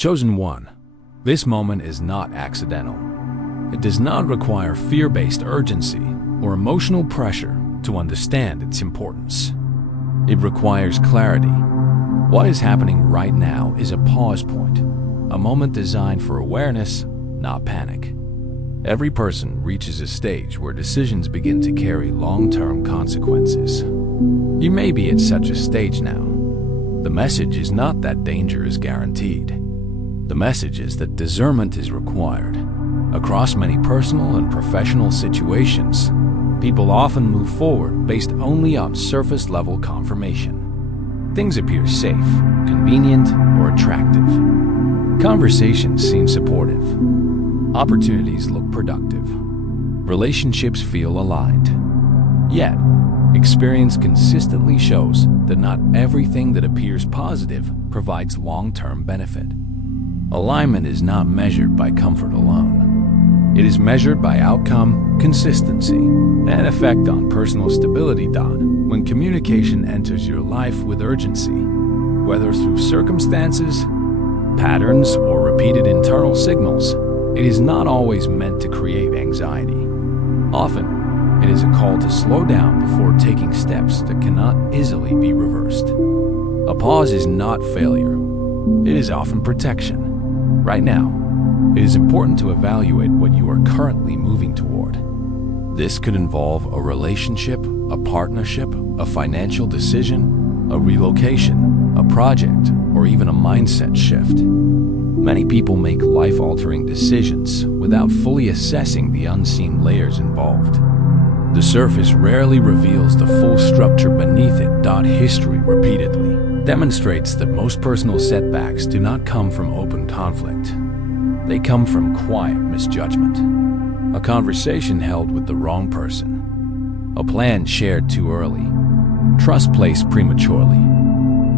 Chosen one. This moment is not accidental. It does not require fear-based urgency or emotional pressure to understand its importance. It requires clarity. What is happening right now is a pause point, a moment designed for awareness, not panic. Every person reaches a stage where decisions begin to carry long-term consequences. You may be at such a stage now. The message is not that danger is guaranteed. The message is that discernment is required. Across many personal and professional situations, people often move forward based only on surface-level confirmation. Things appear safe, convenient, or attractive. Conversations seem supportive. Opportunities look productive. Relationships feel aligned. Yet, experience consistently shows that not everything that appears positive provides long-term benefit. Alignment is not measured by comfort alone. It is measured by outcome, consistency, and effect on personal stability. When communication enters your life with urgency, whether through circumstances, patterns, or repeated internal signals, it is not always meant to create anxiety. Often, it is a call to slow down before taking steps that cannot easily be reversed. A pause is not failure. It is often protection. Right now, it is important to evaluate what you are currently moving toward. This could involve a relationship, a partnership, a financial decision, a relocation, a project, or even a mindset shift. Many people make life-altering decisions without fully assessing the unseen layers involved. The surface rarely reveals the full structure beneath it. History repeatedly demonstrates that most personal setbacks do not come from open conflict. They come from quiet misjudgment. A conversation held with the wrong person. A plan shared too early. Trust placed prematurely.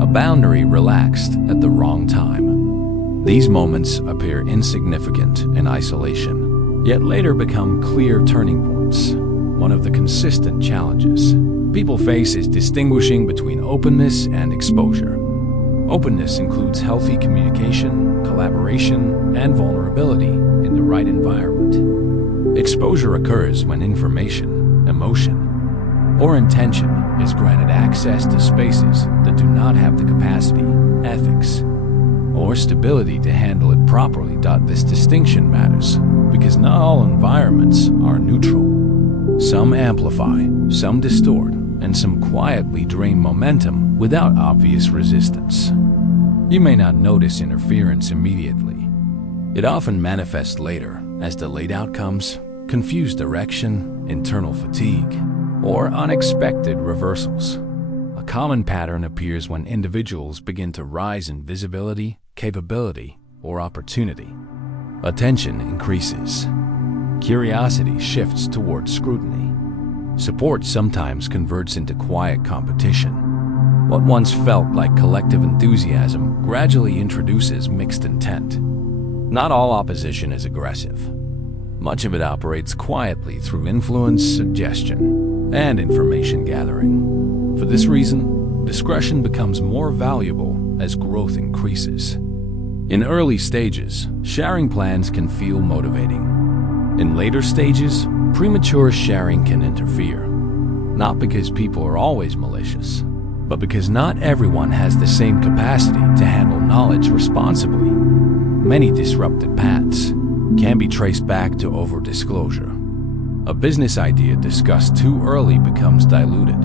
A boundary relaxed at the wrong time. These moments appear insignificant in isolation, yet later become clear turning points. One of the consistent challenges people face is distinguishing between openness and exposure. Openness includes healthy communication, collaboration, and vulnerability in the right environment. Exposure occurs when information, emotion, or intention is granted access to spaces that do not have the capacity, ethics, or stability to handle it properly. This distinction matters because not all environments are neutral. Some amplify, some distort, and some quietly drain momentum without obvious resistance. You may not notice interference immediately. It often manifests later as delayed outcomes, confused direction, internal fatigue, or unexpected reversals. A common pattern appears when individuals begin to rise in visibility, capability, or opportunity. Attention increases. Curiosity shifts towards scrutiny. Support sometimes converts into quiet competition. What once felt like collective enthusiasm gradually introduces mixed intent. Not all opposition is aggressive. Much of it operates quietly through influence, suggestion, and information gathering. For this reason, discretion becomes more valuable as growth increases. In early stages, sharing plans can feel motivating. In later stages, premature sharing can interfere. Not because people are always malicious, but because not everyone has the same capacity to handle knowledge responsibly. Many disrupted paths can be traced back to over-disclosure. A business idea discussed too early becomes diluted.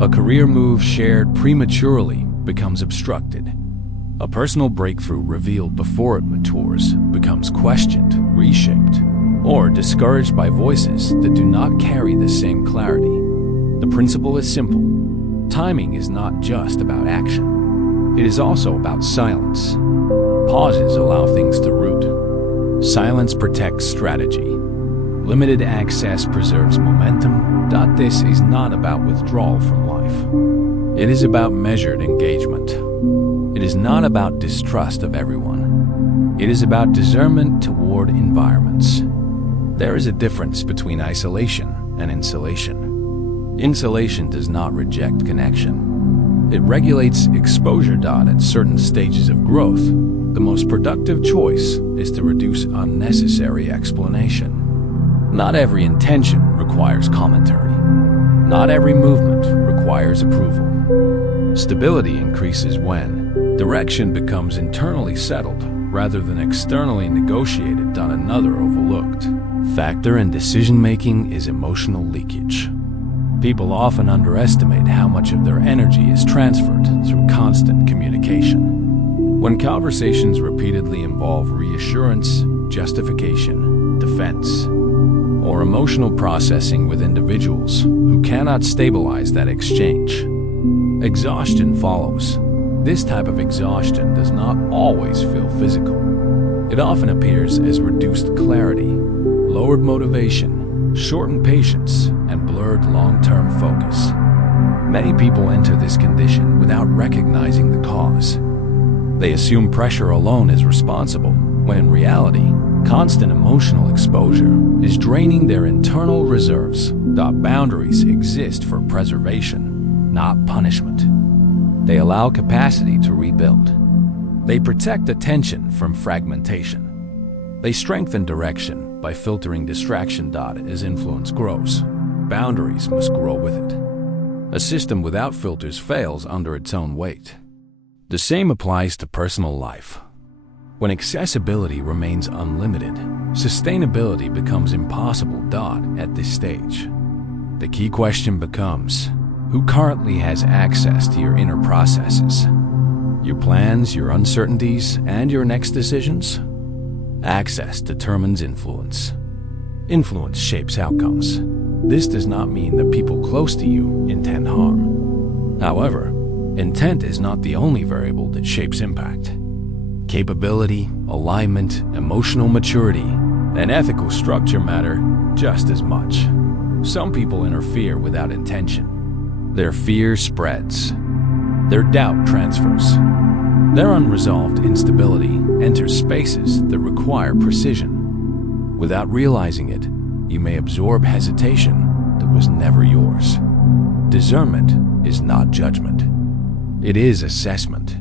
A career move shared prematurely becomes obstructed. A personal breakthrough revealed before it matures becomes questioned, reshaped, or discouraged by voices that do not carry the same clarity. The principle is simple. Timing is not just about action. It is also about silence. Pauses allow things to root. Silence protects strategy. Limited access preserves momentum. This is not about withdrawal from life. It is about measured engagement. It is not about distrust of everyone. It is about discernment toward environments. There is a difference between isolation and insulation. Insulation does not reject connection. It regulates exposure. At certain stages of growth, the most productive choice is to reduce unnecessary explanation. Not every intention requires commentary. Not every movement requires approval. Stability increases when direction becomes internally settled rather than externally negotiated on another overlooked factor in decision-making is emotional leakage. People often underestimate how much of their energy is transferred through constant communication. When conversations repeatedly involve reassurance, justification, defense, or emotional processing with individuals who cannot stabilize that exchange, exhaustion follows. This type of exhaustion does not always feel physical. It often appears as reduced clarity, lowered motivation, shortened patience, and blurred long-term focus. Many people enter this condition without recognizing the cause. They assume pressure alone is responsible, when in reality, constant emotional exposure is draining their internal reserves. Boundaries exist for preservation, not punishment. They allow capacity to rebuild. They protect attention from fragmentation. They strengthen direction by filtering distraction. As influence grows, boundaries must grow with it. A system without filters fails under its own weight. The same applies to personal life. When accessibility remains unlimited, sustainability becomes impossible. At this stage, the key question becomes, who currently has access to your inner processes? Your plans, your uncertainties, and your next decisions? Access determines influence. Influence shapes outcomes. This does not mean that people close to you intend harm. However, intent is not the only variable that shapes impact. Capability, alignment, emotional maturity, and ethical structure matter just as much. Some people interfere without intention. Their fear spreads. Their doubt transfers. Their unresolved instability enters spaces that require precision. Without realizing it, you may absorb hesitation that was never yours. Discernment is not judgment. It is assessment.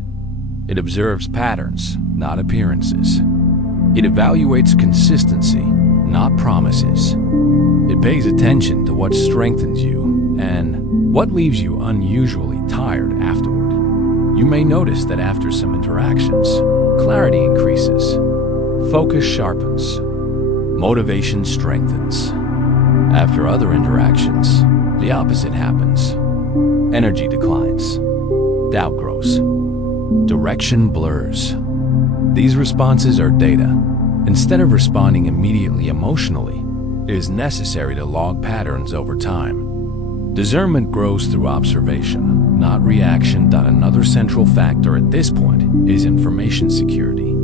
It observes patterns, not appearances. It evaluates consistency, not promises. It pays attention to what strengthens you and what leaves you unusually tired afterward. You may notice that after some interactions, clarity increases, focus sharpens, motivation strengthens. After other interactions, the opposite happens. Energy declines, doubt grows, direction blurs. These responses are data. Instead of responding immediately emotionally, it is necessary to log patterns over time. Discernment grows through observation, not reaction. Another central factor at this point is information security.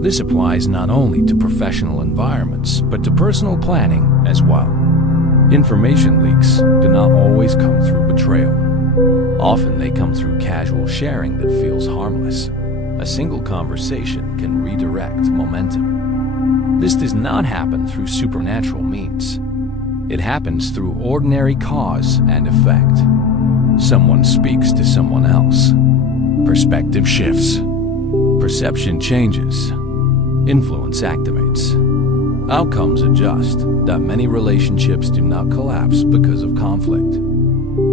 This applies not only to professional environments, but to personal planning as well. Information leaks do not always come through betrayal. Often they come through casual sharing that feels harmless. A single conversation can redirect momentum. This does not happen through supernatural means. It happens through ordinary cause and effect. Someone speaks to someone else. Perspective shifts. Perception changes. Influence activates. Outcomes adjust. Many relationships do not collapse because of conflict.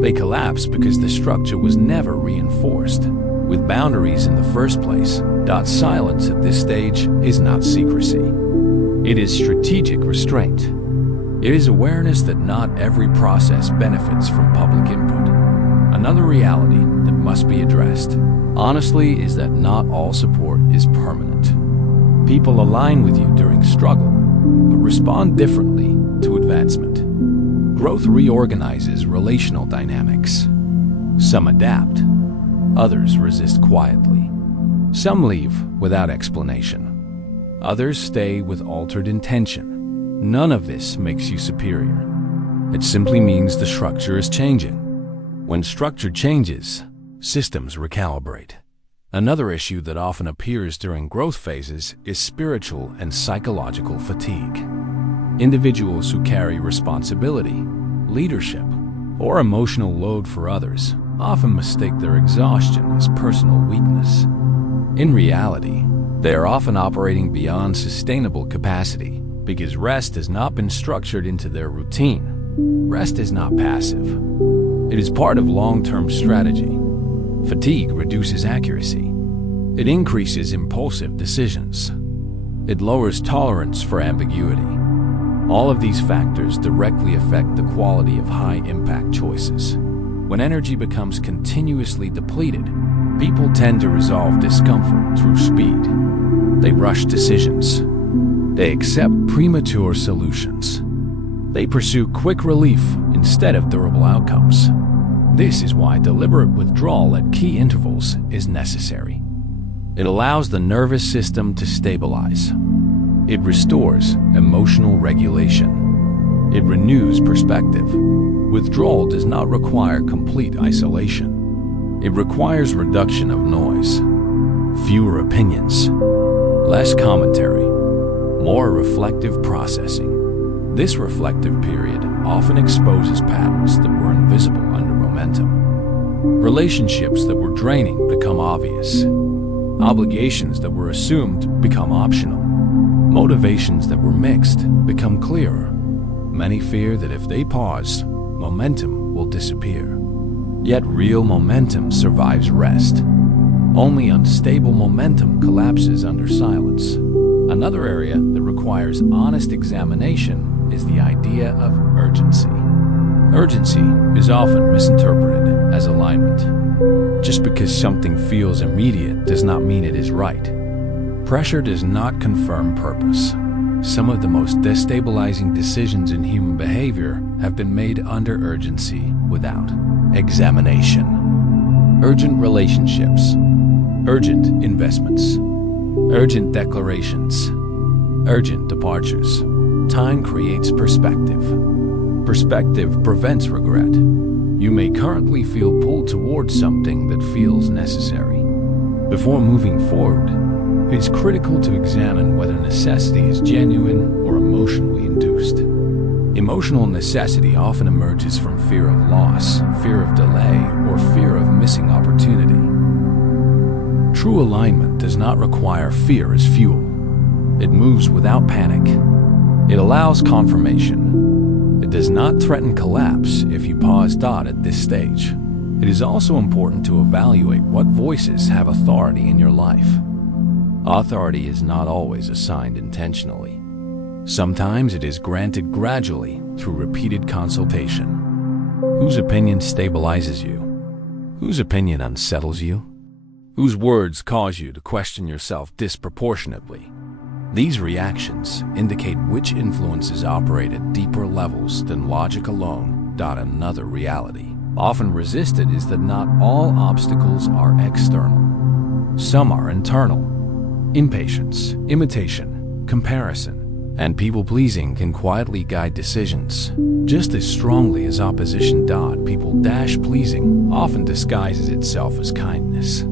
They collapse because the structure was never reinforced with boundaries in the first place. Silence at this stage is not secrecy. It is strategic restraint. It is awareness that not every process benefits from public input. Another reality that must be addressed, honestly, is that not all support is permanent. People align with you during struggle, but respond differently to advancement. Growth reorganizes relational dynamics. Some adapt, others resist quietly. Some leave without explanation. Others stay with altered intention. None of this makes you superior. It simply means the structure is changing. When structure changes, systems recalibrate. Another issue that often appears during growth phases is spiritual and psychological fatigue. Individuals who carry responsibility, leadership, or emotional load for others often mistake their exhaustion as personal weakness. In reality, They are often operating beyond sustainable capacity because rest has not been structured into their routine. Rest is not passive. It is part of long-term strategy. Fatigue reduces accuracy. It increases impulsive decisions. It lowers tolerance for ambiguity. All of these factors directly affect the quality of high-impact choices. When energy becomes continuously depleted, people tend to resolve discomfort through speed. They rush decisions. They accept premature solutions. They pursue quick relief instead of durable outcomes. This is why deliberate withdrawal at key intervals is necessary. It allows the nervous system to stabilize. It restores emotional regulation. It renews perspective. Withdrawal does not require complete isolation. It requires reduction of noise, fewer opinions, less commentary, more reflective processing. This reflective period often exposes patterns that were invisible under momentum. Relationships that were draining become obvious. Obligations that were assumed become optional. Motivations that were mixed become clearer. Many fear that if they pause, momentum will disappear. Yet real momentum survives rest. Only unstable momentum collapses under silence. Another area that requires honest examination is the idea of urgency. Urgency is often misinterpreted as alignment. Just because something feels immediate does not mean it is right. Pressure does not confirm purpose. Some of the most destabilizing decisions in human behavior have been made under urgency without examination. Urgent relationships, urgent investments, urgent declarations, urgent departures. Time creates perspective. Perspective prevents regret. You may currently feel pulled towards something that feels necessary. Before moving forward, it is critical to examine whether necessity is genuine or emotionally induced. Emotional necessity often emerges from fear of loss, fear of delay, or fear of missing opportunity. True alignment does not require fear as fuel. It moves without panic. It allows confirmation. It does not threaten collapse if you pause. At this stage, it is also important to evaluate what voices have authority in your life. Authority is not always assigned intentionally. Sometimes it is granted gradually through repeated consultation. Whose opinion stabilizes you? Whose opinion unsettles you? Whose words cause you to question yourself disproportionately? These reactions indicate which influences operate at deeper levels than logic alone. Another reality, often resisted, is that not all obstacles are external. Some are internal. Impatience, imitation, comparison, and people-pleasing can quietly guide decisions. Just as strongly as opposition. People-pleasing often disguises itself as kindness.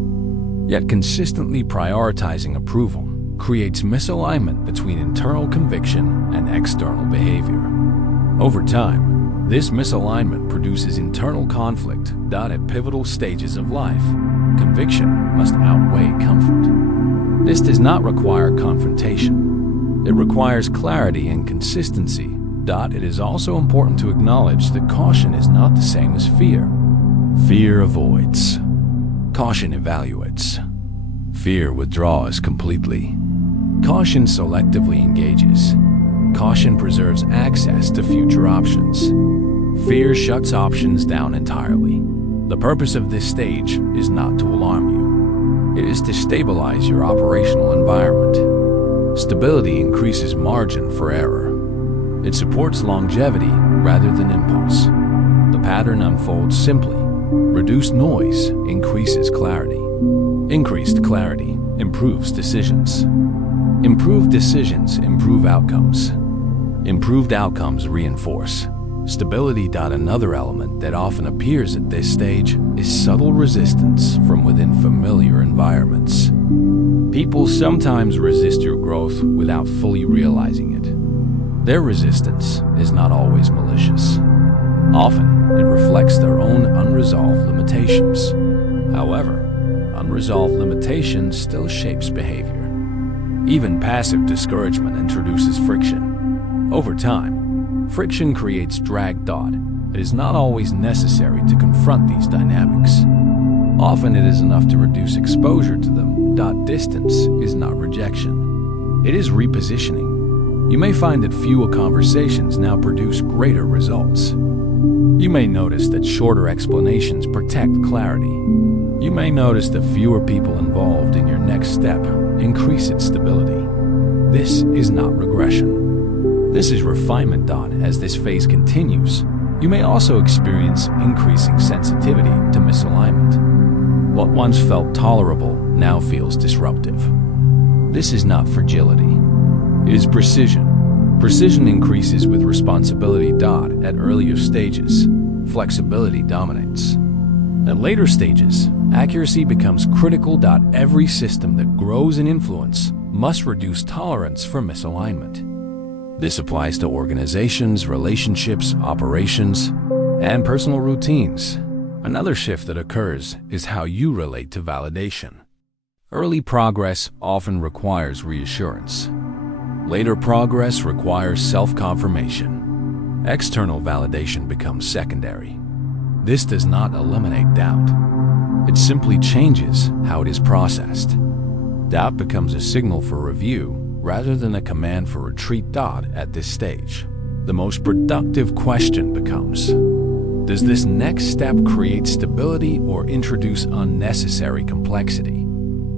Yet consistently prioritizing approval creates misalignment between internal conviction and external behavior. Over time, this misalignment produces internal conflict. At pivotal stages of life, conviction must outweigh comfort. This does not require confrontation. It requires clarity and consistency. It is also important to acknowledge that caution is not the same as fear. Fear avoids. Caution evaluates. Fear withdraws completely. Caution selectively engages. Caution preserves access to future options. Fear shuts options down entirely. The purpose of this stage is not to alarm you. It is to stabilize your operational environment. Stability increases margin for error. It supports longevity rather than impulse. The pattern unfolds simply. Reduced noise increases clarity. Increased clarity improves decisions. Improved decisions improve outcomes. Improved outcomes reinforce stability. Another element that often appears at this stage is subtle resistance from within familiar environments. People sometimes resist your growth without fully realizing it. Their resistance is not always malicious. Often, it reflects their own unresolved limitations. However, unresolved limitation still shapes behavior. Even passive discouragement introduces friction. Over time, friction creates drag. It is not always necessary to confront these dynamics. Often it is enough to reduce exposure to them. Distance is not rejection. It is repositioning. You may find that fewer conversations now produce greater results. You may notice that shorter explanations protect clarity. You may notice that fewer people involved in your next step increase its stability. This is not regression. This is refinement. As this phase continues, you may also experience increasing sensitivity to misalignment. What once felt tolerable now feels disruptive. This is not fragility. It is precision. Precision increases with responsibility. At earlier stages, flexibility dominates. At later stages, accuracy becomes critical. Every system that grows in influence must reduce tolerance for misalignment. This applies to organizations, relationships, operations, and personal routines. Another shift that occurs is how you relate to validation. Early progress often requires reassurance. Later progress requires self-confirmation. External validation becomes secondary. This does not eliminate doubt. It simply changes how it is processed. Doubt becomes a signal for review rather than a command for retreat. At this stage, the most productive question becomes, does this next step create stability or introduce unnecessary complexity?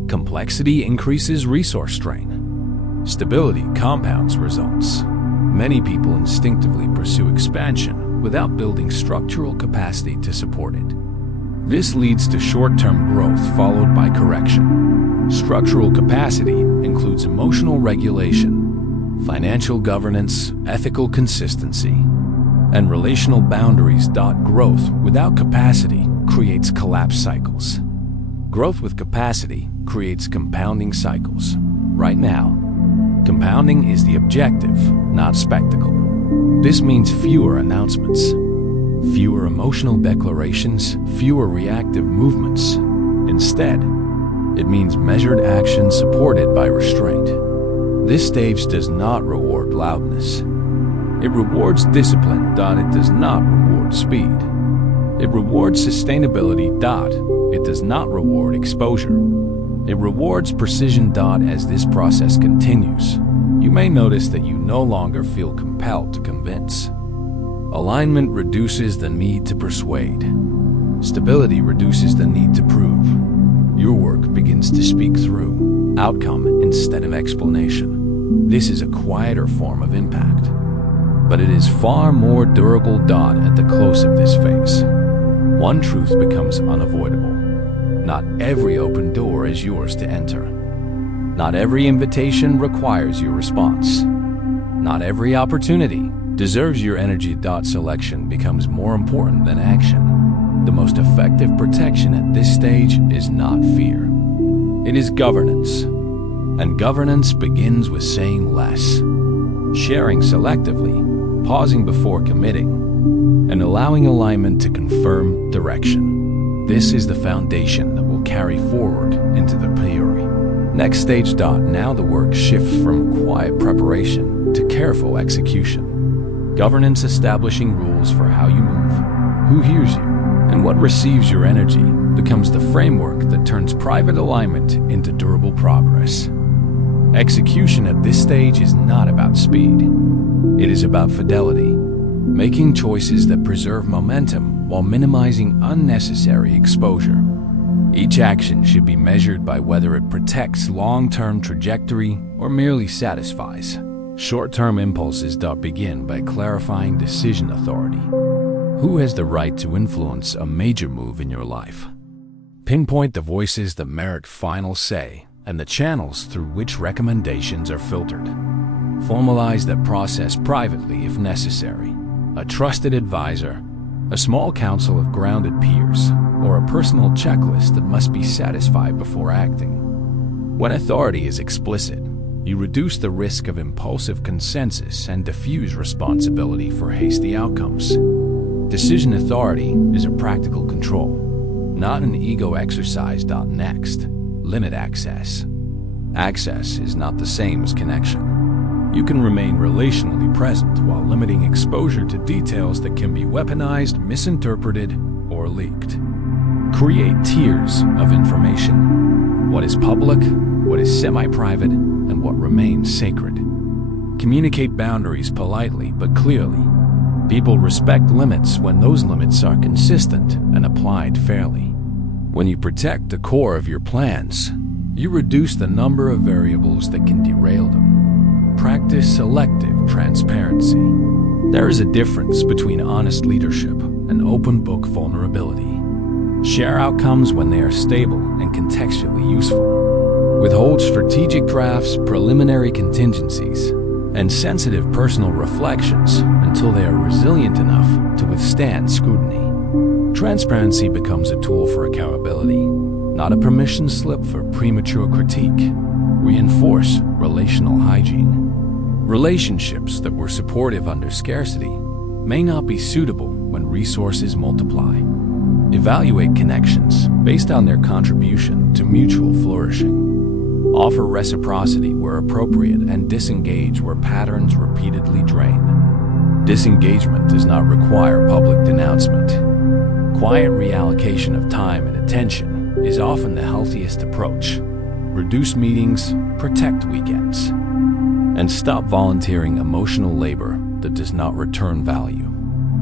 Complexity increases resource strain. Stability compounds results. Many people instinctively pursue expansion without building structural capacity to support it. This leads to short-term growth followed by correction. Structural capacity includes emotional regulation, financial governance, ethical consistency, and relational boundaries. Growth without capacity creates collapse cycles. Growth with capacity creates compounding cycles. Right now, compounding is the objective, not spectacle. This means fewer announcements, fewer emotional declarations, fewer reactive movements. Instead, it means measured action supported by restraint. This stage does not reward loudness. It rewards discipline. It does not reward speed. It rewards sustainability. It does not reward exposure. It rewards precision. As this process continues, you may notice that you no longer feel compelled to convince. Alignment reduces the need to persuade. Stability reduces the need to prove. Your work begins to speak through outcome instead of explanation. This is a quieter form of impact, but it is far more durable. At the close of this phase, one truth becomes unavoidable. Not every open door is yours to enter. Not every invitation requires your response. Not every opportunity deserves your energy. Selection becomes more important than action. The most effective protection at this stage is not fear. It is governance. And governance begins with saying less, sharing selectively, pausing before committing, and allowing alignment to confirm direction. This is the foundation that will carry forward into the priori. Next stage. Now the work shifts from quiet preparation to careful execution. Governance establishing rules for how you move, who hears you, and what receives your energy becomes the framework that turns private alignment into durable progress. Execution at this stage is not about speed. It is about fidelity, making choices that preserve momentum while minimizing unnecessary exposure. Each action should be measured by whether it protects long-term trajectory or merely satisfies short-term impulses. Begin by clarifying decision authority. Who has the right to influence a major move in your life? Pinpoint the voices that merit final say and the channels through which recommendations are filtered. Formalize that process privately if necessary. A trusted advisor, a small council of grounded peers, or a personal checklist that must be satisfied before acting. When authority is explicit, you reduce the risk of impulsive consensus and diffuse responsibility for hasty outcomes. Decision authority is a practical control, not an ego exercise. Next, limit access. Access is not the same as connection. You can remain relationally present while limiting exposure to details that can be weaponized, misinterpreted, or leaked. Create tiers of information: what is public, what is semi-private, and what remains sacred. Communicate boundaries politely but clearly. People respect limits when those limits are consistent and applied fairly. When you protect the core of your plans, you reduce the number of variables that can derail them. Practice selective transparency. There is a difference between honest leadership and open book vulnerability. Share outcomes when they are stable and contextually useful. Withhold strategic drafts, preliminary contingencies, and sensitive personal reflections until they are resilient enough to withstand scrutiny. Transparency becomes a tool for accountability, not a permission slip for premature critique. Reinforce relational hygiene. Relationships that were supportive under scarcity may not be suitable when resources multiply. Evaluate connections based on their contribution to mutual flourishing. Offer reciprocity where appropriate and disengage where patterns repeatedly drain. Disengagement does not require public denouncement. Quiet reallocation of time and attention is often the healthiest approach. Reduce meetings, protect weekends, and stop volunteering emotional labor that does not return value.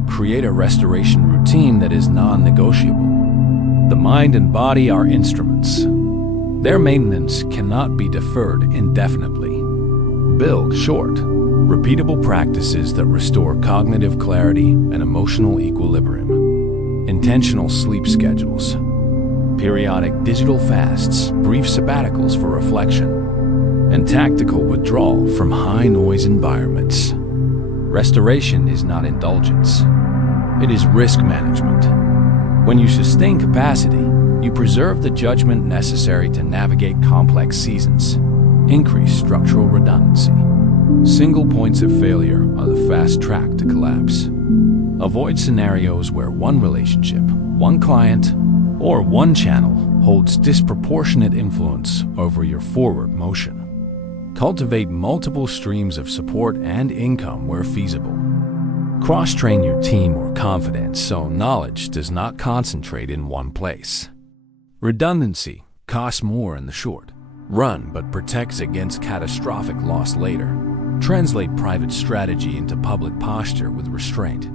Create a restoration routine that is non-negotiable. The mind and body are instruments. Their maintenance cannot be deferred indefinitely. Build short, repeatable practices that restore cognitive clarity and emotional equilibrium. Intentional sleep schedules. Periodic digital fasts, brief sabbaticals for reflection, and tactical withdrawal from high-noise environments. Restoration is not indulgence. It is risk management. When you sustain capacity, you preserve the judgment necessary to navigate complex seasons. Increase structural redundancy. Single points of failure are the fast track to collapse. Avoid scenarios where one relationship, one client, or one channel holds disproportionate influence over your forward motion. Cultivate multiple streams of support and income where feasible. Cross-train your team or confidence so knowledge does not concentrate in one place. Redundancy costs more in the short run but protects against catastrophic loss later. Translate private strategy into public posture with restraint.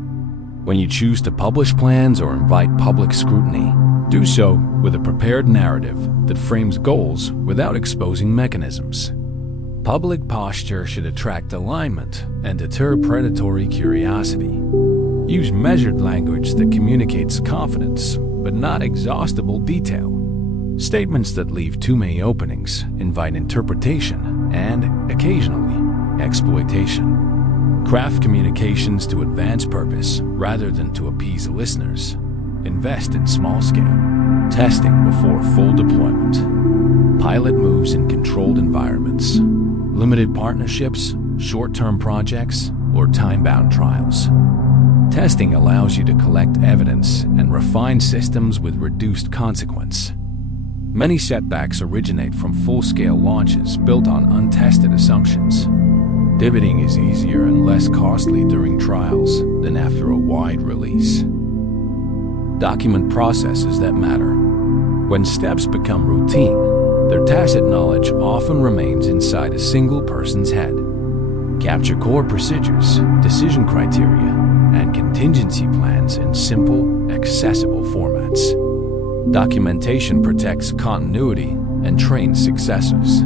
When you choose to publish plans or invite public scrutiny, do so with a prepared narrative that frames goals without exposing mechanisms. Public posture should attract alignment and deter predatory curiosity. Use measured language that communicates confidence, but not exhaustible detail. Statements that leave too many openings invite interpretation and, occasionally, exploitation. Craft communications to advance purpose rather than to appease listeners. Invest in small-scale testing before full deployment. Pilot moves in controlled environments. Limited partnerships, short-term projects, or time-bound trials. Testing allows you to collect evidence and refine systems with reduced consequence. Many setbacks originate from full-scale launches built on untested assumptions. Pivoting is easier and less costly during trials than after a wide release. Document processes that matter. When steps become routine, their tacit knowledge often remains inside a single person's head. Capture core procedures, decision criteria, and contingency plans in simple, accessible formats. Documentation protects continuity and trains successors.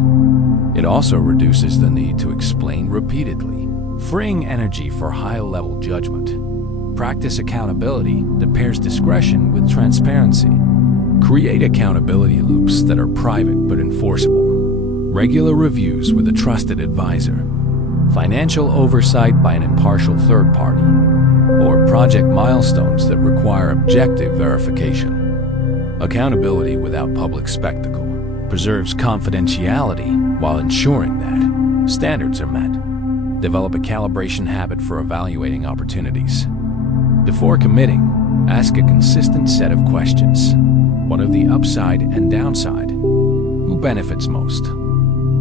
It also reduces the need to explain repeatedly, freeing energy for high-level judgment. Practice accountability that pairs discretion with transparency. Create accountability loops that are private but enforceable. Regular reviews with a trusted advisor. Financial oversight by an impartial third party. Or project milestones that require objective verification. Accountability without public spectacle preserves confidentiality while ensuring that standards are met. Develop a calibration habit for evaluating opportunities. Before committing, ask a consistent set of questions. What are the upside and downside? Who benefits most?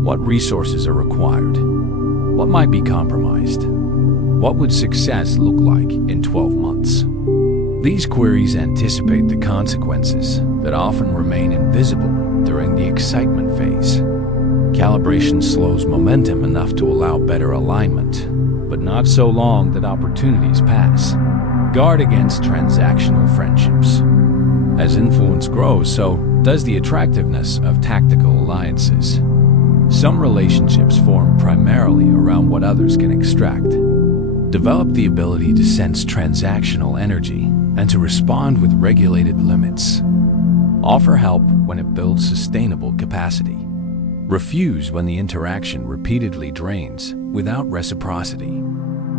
What resources are required? What might be compromised? What would success look like in 12 months? These queries anticipate the consequences that often remain invisible during the excitement phase. Calibration slows momentum enough to allow better alignment, but not so long that opportunities pass. Guard against transactional friendships. As influence grows, so does the attractiveness of tactical alliances. Some relationships form primarily around what others can extract. Develop the ability to sense transactional energy and to respond with regulated limits. Offer help when it builds sustainable capacity. Refuse when the interaction repeatedly drains without reciprocity.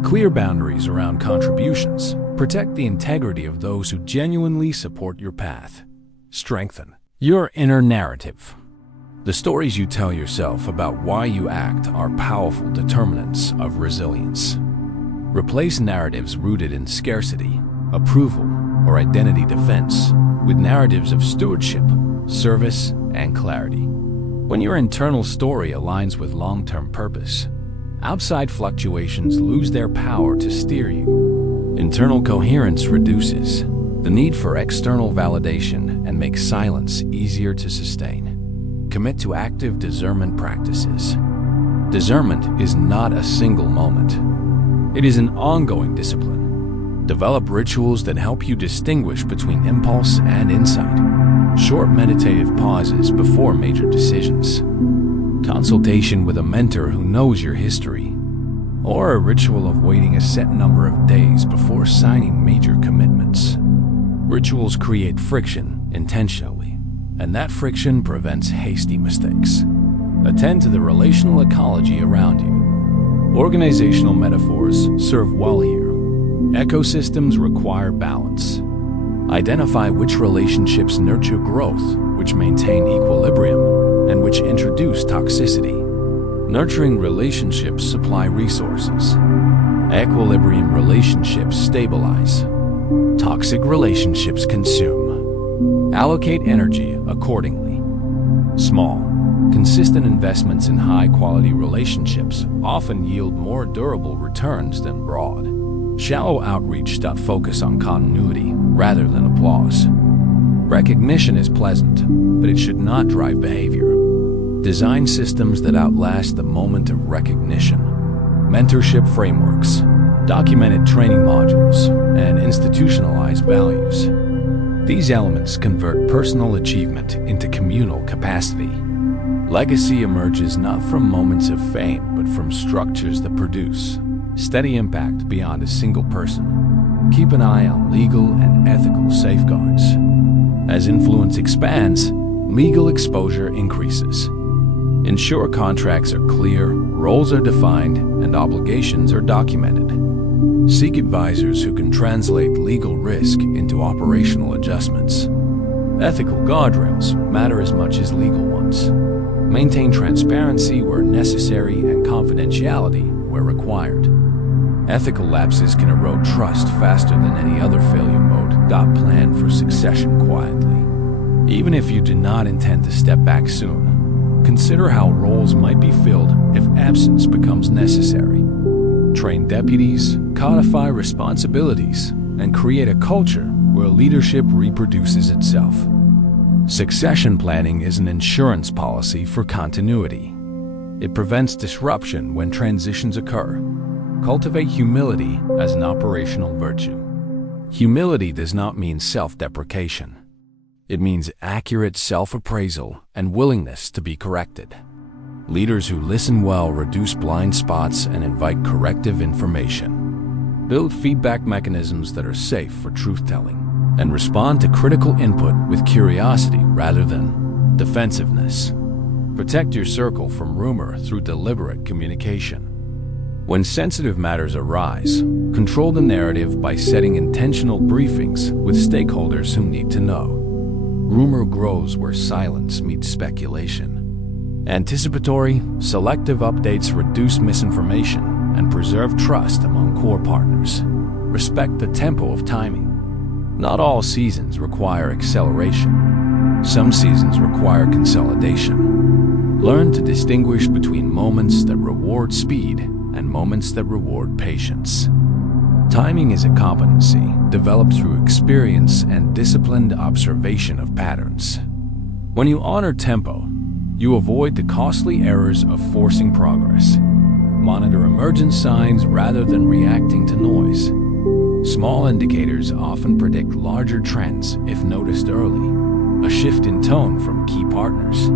Clear boundaries around contributions. Protect the integrity of those who genuinely support your path. Strengthen your inner narrative. The stories you tell yourself about why you act are powerful determinants of resilience. Replace narratives rooted in scarcity, approval, or identity defense with narratives of stewardship, service, and clarity. When your internal story aligns with long-term purpose, outside fluctuations lose their power to steer you. Internal coherence reduces the need for external validation and makes silence easier to sustain. Commit to active discernment practices. Discernment is not a single moment. It is an ongoing discipline. Develop rituals that help you distinguish between impulse and insight. Short meditative pauses before major decisions. Consultation with a mentor who knows your history. Or a ritual of waiting a set number of days before signing major commitments. Rituals create friction intentionally, and that friction prevents hasty mistakes. Attend to the relational ecology around you. Organizational metaphors serve well here. Ecosystems require balance. Identify which relationships nurture growth, which maintain equilibrium, and which introduce toxicity. Nurturing relationships supply resources. Equilibrium relationships stabilize. Toxic relationships consume. Allocate energy accordingly. Small, consistent investments in high-quality relationships often yield more durable returns than broad, shallow outreach that focus on continuity rather than applause. Recognition is pleasant, but it should not drive behavior. Design systems that outlast the moment of recognition. Mentorship frameworks, documented training modules, and institutionalized values. These elements convert personal achievement into communal capacity. Legacy emerges not from moments of fame, but from structures that produce steady impact beyond a single person. Keep an eye on legal and ethical safeguards. As influence expands, legal exposure increases. Ensure contracts are clear, roles are defined, and obligations are documented. Seek advisors who can translate legal risk into operational adjustments. Ethical guardrails matter as much as legal ones. Maintain transparency where necessary and confidentiality where required. Ethical lapses can erode trust faster than any other failure mode. Plan for succession quietly. Even if you do not intend to step back soon, consider how roles might be filled if absence becomes necessary. Train deputies, codify responsibilities, and create a culture where leadership reproduces itself. Succession planning is an insurance policy for continuity. It prevents disruption when transitions occur. Cultivate humility as an operational virtue. Humility does not mean self-deprecation. It means accurate self-appraisal and willingness to be corrected. Leaders who listen well reduce blind spots and invite corrective information. Build feedback mechanisms that are safe for truth-telling, and respond to critical input with curiosity rather than defensiveness. Protect your circle from rumor through deliberate communication. When sensitive matters arise, control the narrative by setting intentional briefings with stakeholders who need to know. Rumor grows where silence meets speculation. Anticipatory, selective updates reduce misinformation and preserve trust among core partners. Respect the tempo of timing. Not all seasons require acceleration. Some seasons require consolidation. Learn to distinguish between moments that reward speed and moments that reward patience. Timing is a competency developed through experience and disciplined observation of patterns. When you honor tempo, you avoid the costly errors of forcing progress. Monitor emergent signs rather than reacting to noise. Small indicators often predict larger trends if noticed early. A shift in tone from key partners,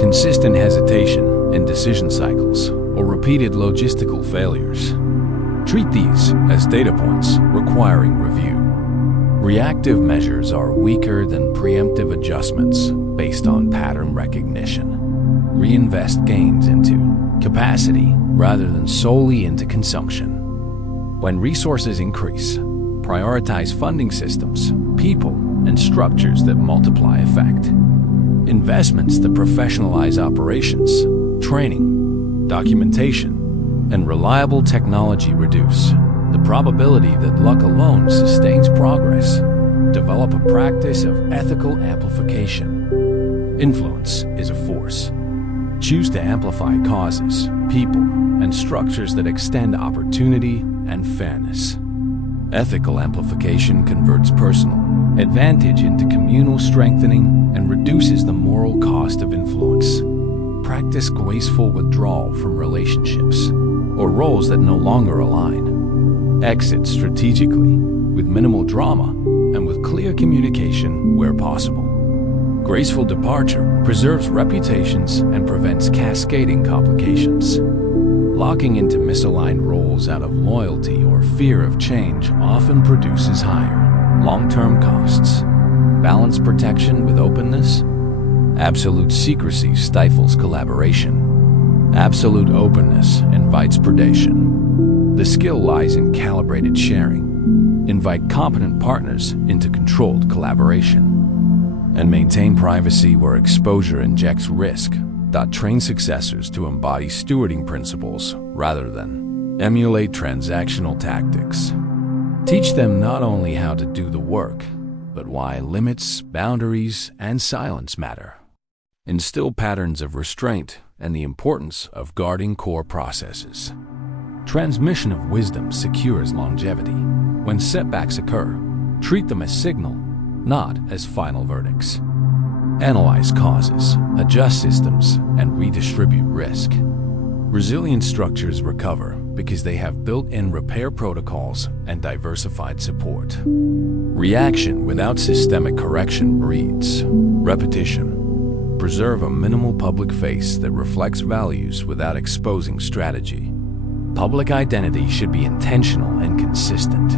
consistent hesitation in decision cycles, or repeated logistical failures. Treat these as data points requiring review. Reactive measures are weaker than preemptive adjustments based on pattern recognition. Reinvest gains into capacity rather than solely into consumption. When resources increase, prioritize funding systems, people, and structures that multiply effect. Investments that professionalize operations, training, documentation, and reliable technology reduce the probability that luck alone sustains progress. Develop a practice of ethical amplification. Influence is a force. Choose to amplify causes, people, and structures that extend opportunity and fairness. Ethical amplification converts personal advantage into communal strengthening and reduces the moral cost of influence. Practice graceful withdrawal from relationships or roles that no longer align. Exit strategically with minimal drama and with clear communication where possible. Graceful departure preserves reputations and prevents cascading complications. Locking into misaligned roles out of loyalty or fear of change often produces higher long-term costs. Balance protection with openness. Absolute secrecy stifles collaboration. Absolute openness invites predation. The skill lies in calibrated sharing. Invite competent partners into controlled collaboration. And maintain privacy where exposure injects risk. Train successors to embody stewarding principles rather than emulate transactional tactics. Teach them not only how to do the work, but why limits, boundaries, and silence matter. Instill patterns of restraint and the importance of guarding core processes. Transmission of wisdom secures longevity. When setbacks occur, treat them as signal, not as final verdicts. Analyze causes, adjust systems, and redistribute risk. Resilient structures recover because they have built-in repair protocols and diversified support. Reaction without systemic correction breeds repetition. Preserve a minimal public face that reflects values without exposing strategy. Public identity should be intentional and consistent.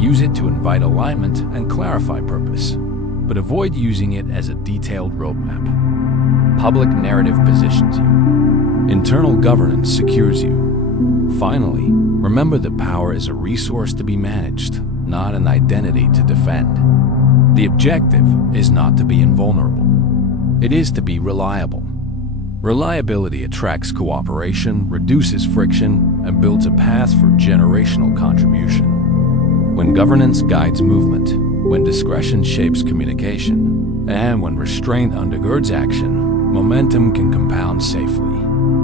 Use it to invite alignment and clarify purpose, but avoid using it as a detailed roadmap. Public narrative positions you. Internal governance secures you. Finally, remember that power is a resource to be managed, not an identity to defend. The objective is not to be invulnerable. It is to be reliable. Reliability attracts cooperation, reduces friction, and builds a path for generational contribution. When governance guides movement, when discretion shapes communication, and when restraint undergirds action, momentum can compound safely.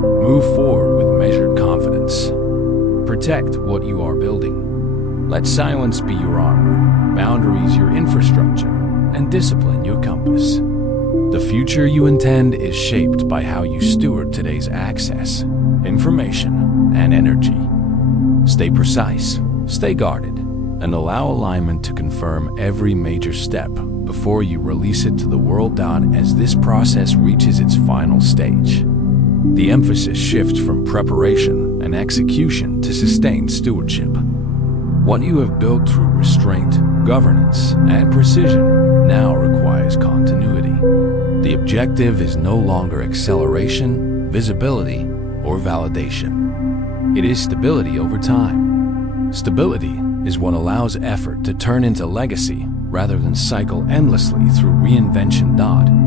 Move forward with measured confidence. Protect what you are building. Let silence be your armor, boundaries your infrastructure, and discipline your compass. The future you intend is shaped by how you steward today's access, information, and energy. Stay precise, stay guarded, and allow alignment to confirm every major step before you release it to the world. As this process reaches its final stage, the emphasis shifts from preparation and execution to sustained stewardship. What you have built through restraint, governance, and precision now requires continuity. The objective is no longer acceleration, visibility, or validation. It is stability over time. Stability is what allows effort to turn into legacy rather than cycle endlessly through reinvention.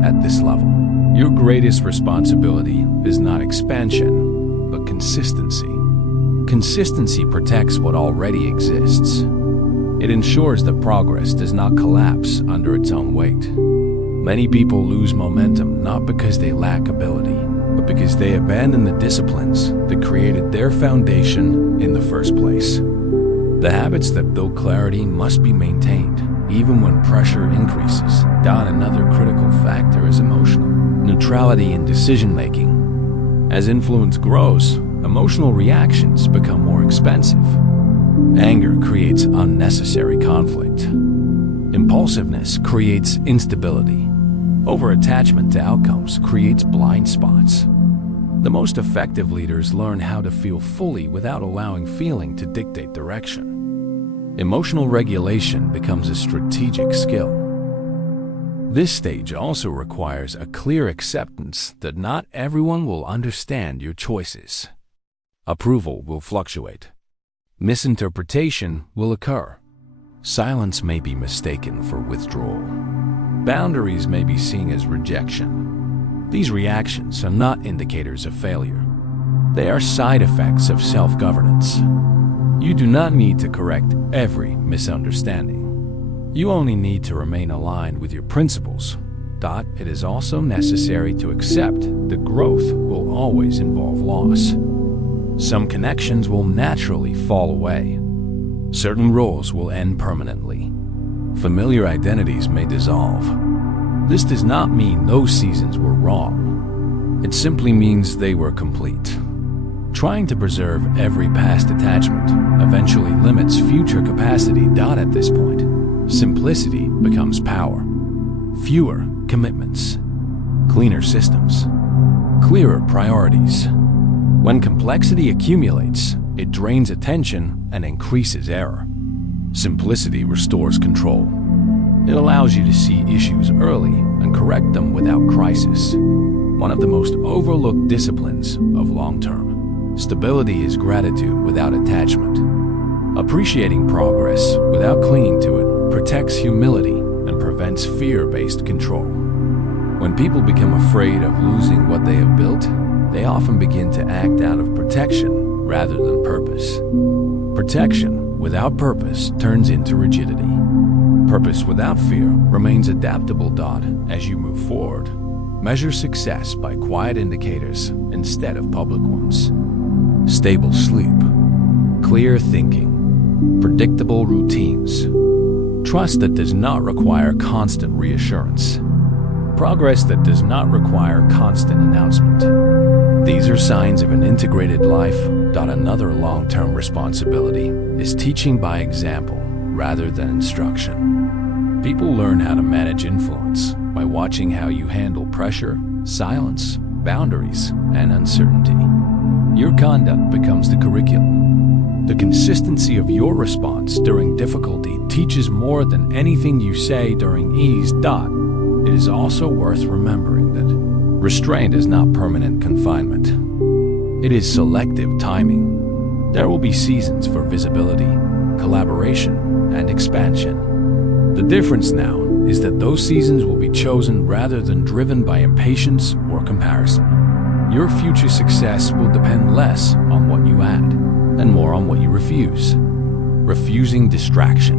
At this level, your greatest responsibility is not expansion, but consistency. Consistency protects what already exists. It ensures that progress does not collapse under its own weight. Many people lose momentum not because they lack ability, but because they abandon the disciplines that created their foundation in the first place. The habits that build clarity must be maintained, even when pressure increases. Another critical factor is emotional neutrality in decision-making. As influence grows, emotional reactions become more expensive. Anger creates unnecessary conflict. Impulsiveness creates instability. Over-attachment to outcomes creates blind spots. The most effective leaders learn how to feel fully without allowing feeling to dictate direction. Emotional regulation becomes a strategic skill. This stage also requires a clear acceptance that not everyone will understand your choices. Approval will fluctuate. Misinterpretation will occur. Silence may be mistaken for withdrawal. Boundaries may be seen as rejection. These reactions are not indicators of failure. They are side effects of self-governance. You do not need to correct every misunderstanding. You only need to remain aligned with your principles. It is also necessary to accept that growth will always involve loss. Some connections will naturally fall away. Certain roles will end permanently. Familiar identities may dissolve. This does not mean those seasons were wrong. It simply means they were complete. Trying to preserve every past attachment eventually limits future capacity. At this point, simplicity becomes power. Fewer commitments, cleaner systems, clearer priorities. When complexity accumulates, it drains attention and increases error. Simplicity restores control. It allows you to see issues early and correct them without crisis. One of the most overlooked disciplines of long-term stability is gratitude without attachment. Appreciating progress without clinging to it protects humility and prevents fear-based control. When people become afraid of losing what they have built, they often begin to act out of protection rather than purpose. Protection without purpose turns into rigidity. Purpose without fear remains adaptable. As you move forward, measure success by quiet indicators instead of public ones. Stable sleep, clear thinking, predictable routines, trust that does not require constant reassurance, progress that does not require constant announcement. These are signs of an integrated life. Another long-term responsibility is teaching by example rather than instruction. People learn how to manage influence by watching how you handle pressure, silence, boundaries, and uncertainty. Your conduct becomes the curriculum. The consistency of your response during difficulty teaches more than anything you say during ease. It is also worth remembering that restraint is not permanent confinement. It is selective timing. There will be seasons for visibility, collaboration, and expansion. The difference now is that those seasons will be chosen rather than driven by impatience or comparison. Your future success will depend less on what you add and more on what you refuse. Refusing distraction,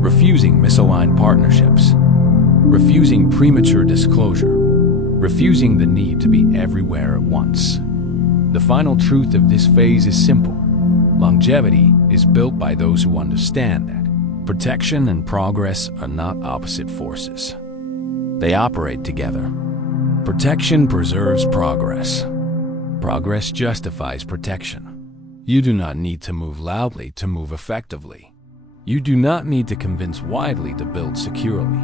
refusing misaligned partnerships, refusing premature disclosure, refusing the need to be everywhere at once. The final truth of this phase is simple. Longevity is built by those who understand that protection and progress are not opposite forces. They operate together. Protection preserves progress. Progress justifies protection. You do not need to move loudly to move effectively. You do not need to convince widely to build securely.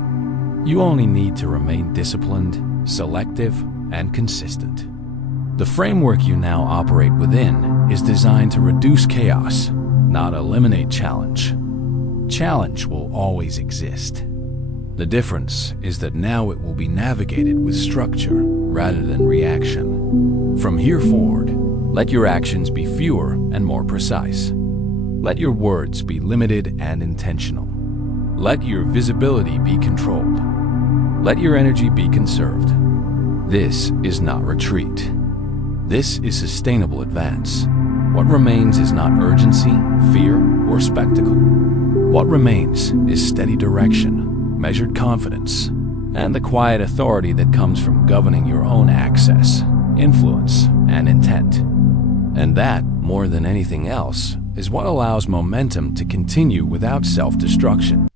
You only need to remain disciplined, selective, and consistent. The framework you now operate within is designed to reduce chaos, not eliminate challenge. Challenge will always exist. The difference is that now it will be navigated with structure rather than reaction. From here forward, let your actions be fewer and more precise. Let your words be limited and intentional. Let your visibility be controlled. Let your energy be conserved. This is not retreat. This is sustainable advance. What remains is not urgency, fear, or spectacle. What remains is steady direction, measured confidence, and the quiet authority that comes from governing your own access influence, and intent. And that, more than anything else, is what allows momentum to continue without self-destruction.